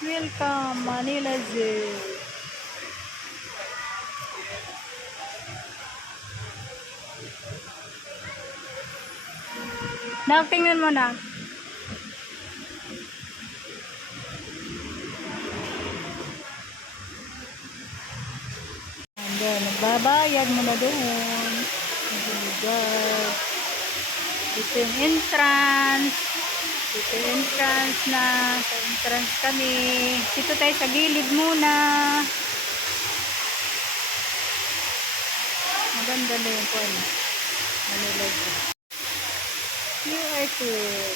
Welcome, Manila Zoo. Nak, tingnan mo na. Then, nagbabayad mo na doon. Nagbabayad. Ito yung entrance. Ito yung entrance na. Sa entrance kami. Dito tayo sa gilid muna. Maganda na yung kwan. Manilag. You are good.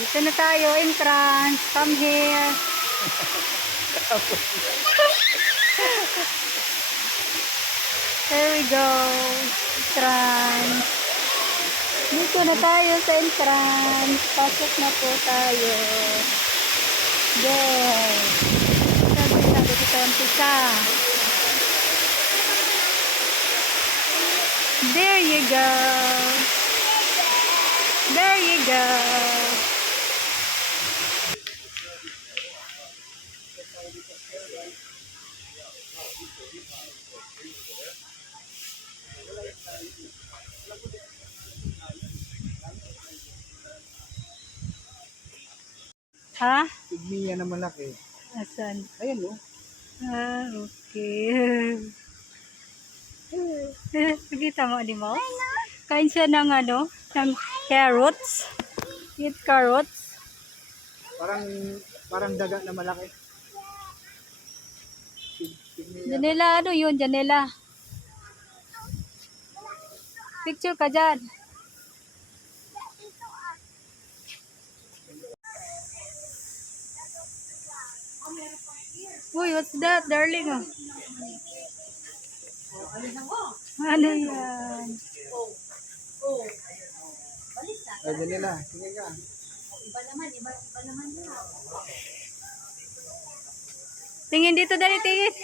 Dito na tayo, entrance. Come here. There we go. Entrance. Dito na tayo sa entrance. Pasok na po tayo. There. Sabi na dito tayo umpisa. There you go. There you go. Ha? Pigmiya na malaki. Asan? Ayan oh. Ah, okay. Nakita mo, di mo? Kain siya ng ano, ng carrots. Eat carrots. Parang parang daga na malaki. Janela, ano yun, Janela? Picture ka dyan. Uy, what's that, darling? Oh. Ano yan? Ayan nila. Sige ka. Tingin dito, dali, tingin.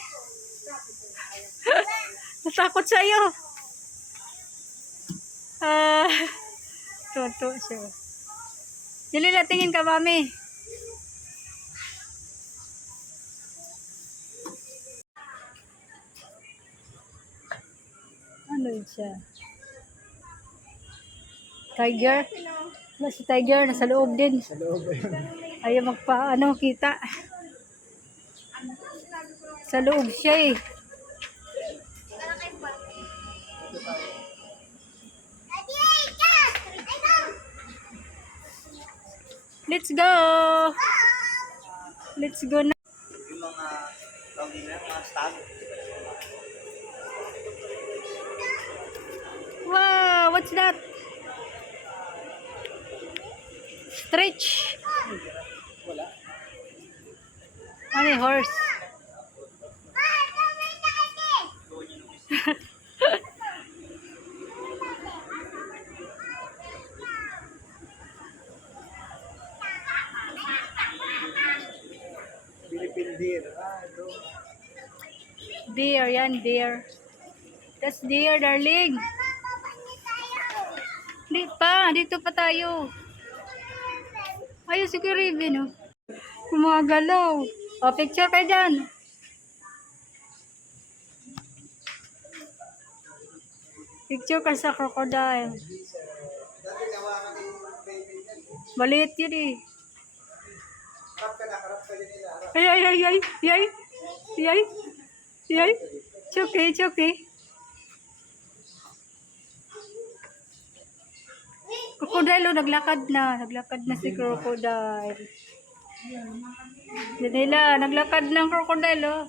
Natakot sa'yo. Ah, toto siya. Jalila, tingin ka, mami. Ano yun siya? Tiger? Wala si Tiger, nasa loob din. Sa loob. Ayaw magpa, ano, kita. Sa loob siya eh. Let's go! Let's go na. Yung mga tawag nila, mga stag. Wow! What's that? Stretch. Ano horse? Philippine deer. Ah. Deer, yan, deer. That's deer, darling. Pa, dito pa tayo. Ayun, si Raven, oh. Gumagalaw. O, picture ka dyan. Picture ka sa crocodile. Maliit yun eh. Na. Harap. Ay, ay, ay, ay, ay, ay, ay, it's okay, it's okay. Crocodile, oh, naglakad na. Naglakad na si crocodile. Danila, naglakad ng crocodile, oh.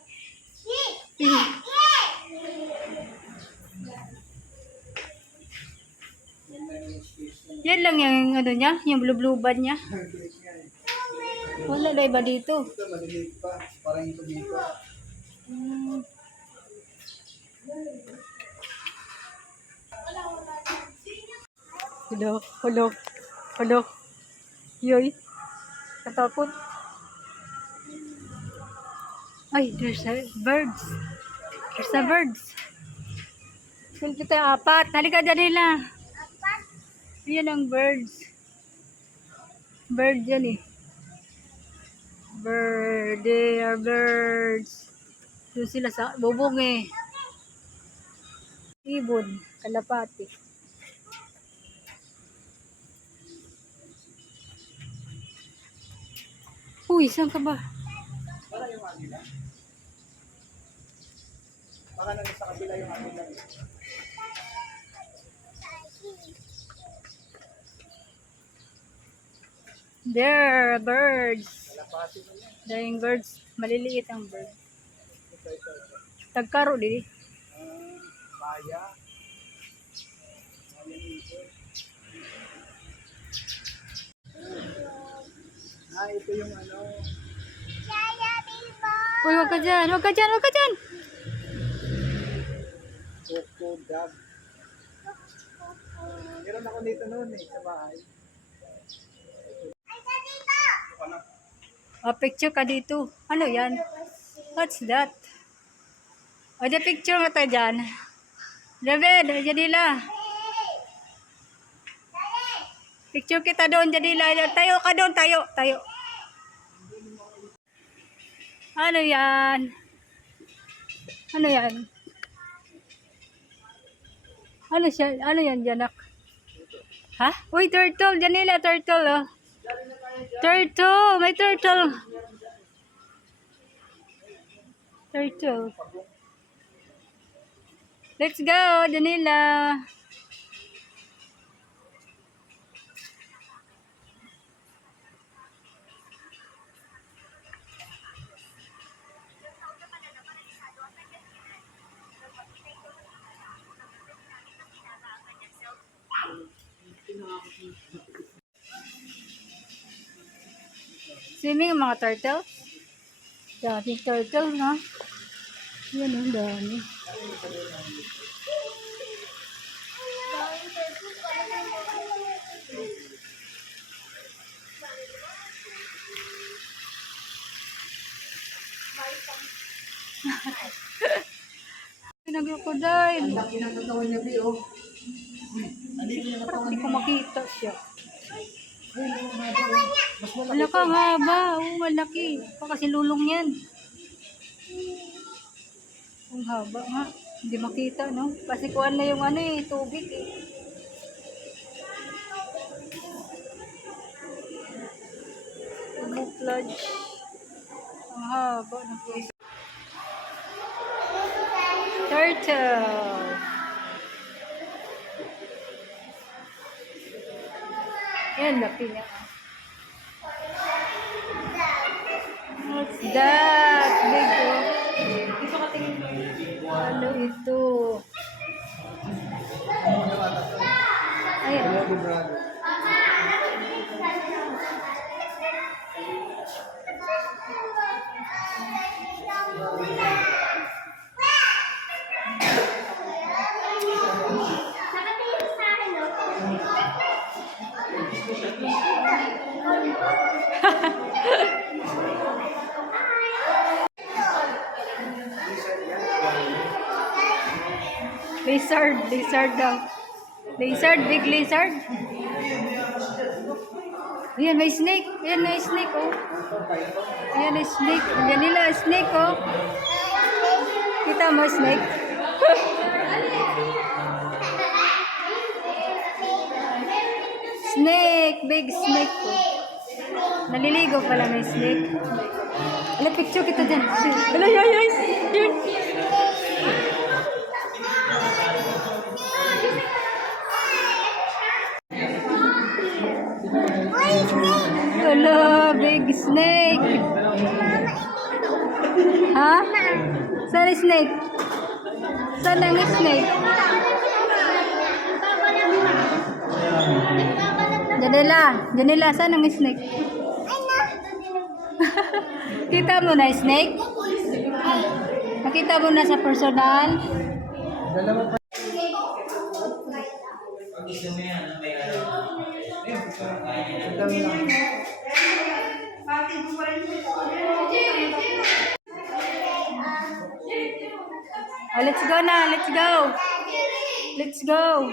Yan lang yung ano niya, yung blue-blue band niya. Wala na iba dito. Ito, maliliit pa. Parang ito dito. Hmm. Hello, hello, hello. Yoy, katakot. Ay, there's a birds. There's a birds. Selfie tayo, apat. Halika dyan nila. Ayan ang birds. Bird yan eh. Bird. They are birds. Doon sila sa bubong eh. Ibon. Kalapati. Uy, saan ka ba? Para yung agila. Baka nandun sa kabila yung agila. There birds. Dying birds. Maliliit ang bird. Tagkaro di. Ah, Maya. Ito yung ano. Uy, wag ka dyan. Wag ka dyan. Wag ka dyan. Coco Dab. Meron ako dito noon eh, sa bahay. O, picture ka dito. Ano yan? What's that? O, di picture nga tayo dyan. David, Jadila. Picture kita doon, Jadila. Tayo ka doon, tayo, tayo. Ano yan? Ano yan? Ano siya? Ano yan, Janak? Ha? Uy, turtle. Janila, turtle, oh. Turtle! May turtle! Turtle. Let's go, Janila! Swimming ang mga turtle? Daming turtle, no? Yan, ang dami. Pinag-crocodile. Laki ng katawan niya, Bi, oh. Parang hindi ko makita siya. Wala kang haba. Oo, malaki. Pa kasi lulong yan. Ang haba nga. Hindi makita, no? Kasi kuhan na yung ano eh, tubig eh. Camouflage. Ang haba ng. Yan, laki niya. What's that? Big oh. Dito ka tingin. Ano ito? Ayan. Lizard, lizard daw. Lizard, big lizard. Ayan, may snake. Ayan, may snake, oh. Ayan, may snake. Ayan nila, snake, oh. Kita mo, snake? snake, big snake, oh. Naliligo pala may snake. Ala, picture kita dyan. Ala, ay, ay, yun. Hello, big snake. Ha? Saan snake? Saan ang snake? Janela, Janela, saan ang snake? Kita mo na snake? Nakita mo na sa personal? Dalawa pa. Ito lang. Oh, let's go na. Let's go. Let's go.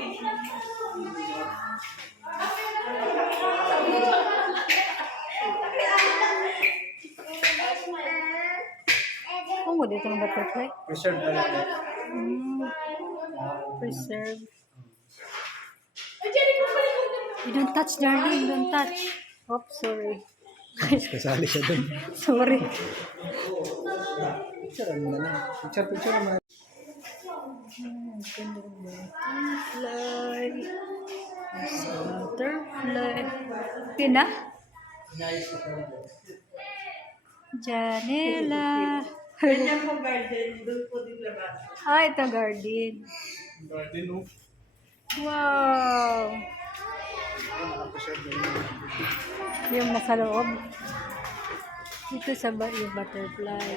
Oh, dito ng butterfly. Preserve talaga. Mm. Preserve. You don't touch, darling. You don't touch. Oops, sorry. Kasali siya doon. Sorry. Picture mo na lang. Picture, picture mo na. Butterfly. Butterfly. Pina? Janela. Ganyan po garden, doon po din labas. ah, ito garden. Garden, no? Wow! Yung nasa loob. Dito sa ba yung butterfly.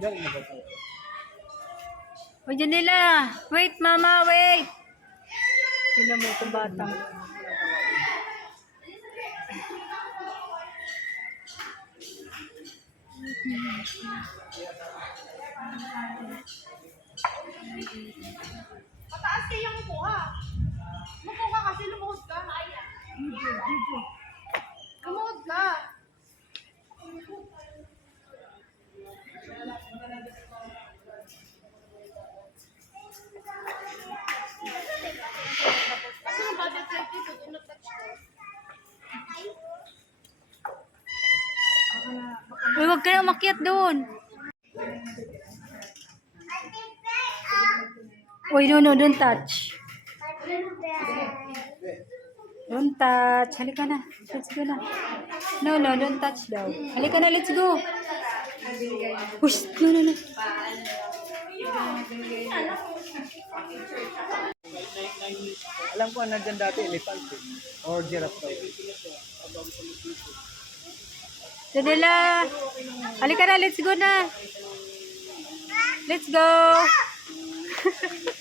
Na ba tayo? O, Janela! Wait, mama, wait! Sila mo itong batang. Mataas kayong upo ha. Mupo ka kasi lumuhod ka. Lumuhod ka. Kasi yung budget check dito, do not touch ko. Uy, huwag ka na umakyat doon. Uy, no, no, don't touch. Don't touch. Halika na. Let's go na. No, no, don't touch daw. Halika na, let's go. Push. No, no, no. Alam ko, nandyan dati, elephant eh. Or giraffe daw. Janela. Halika na, let's go na. Let's go.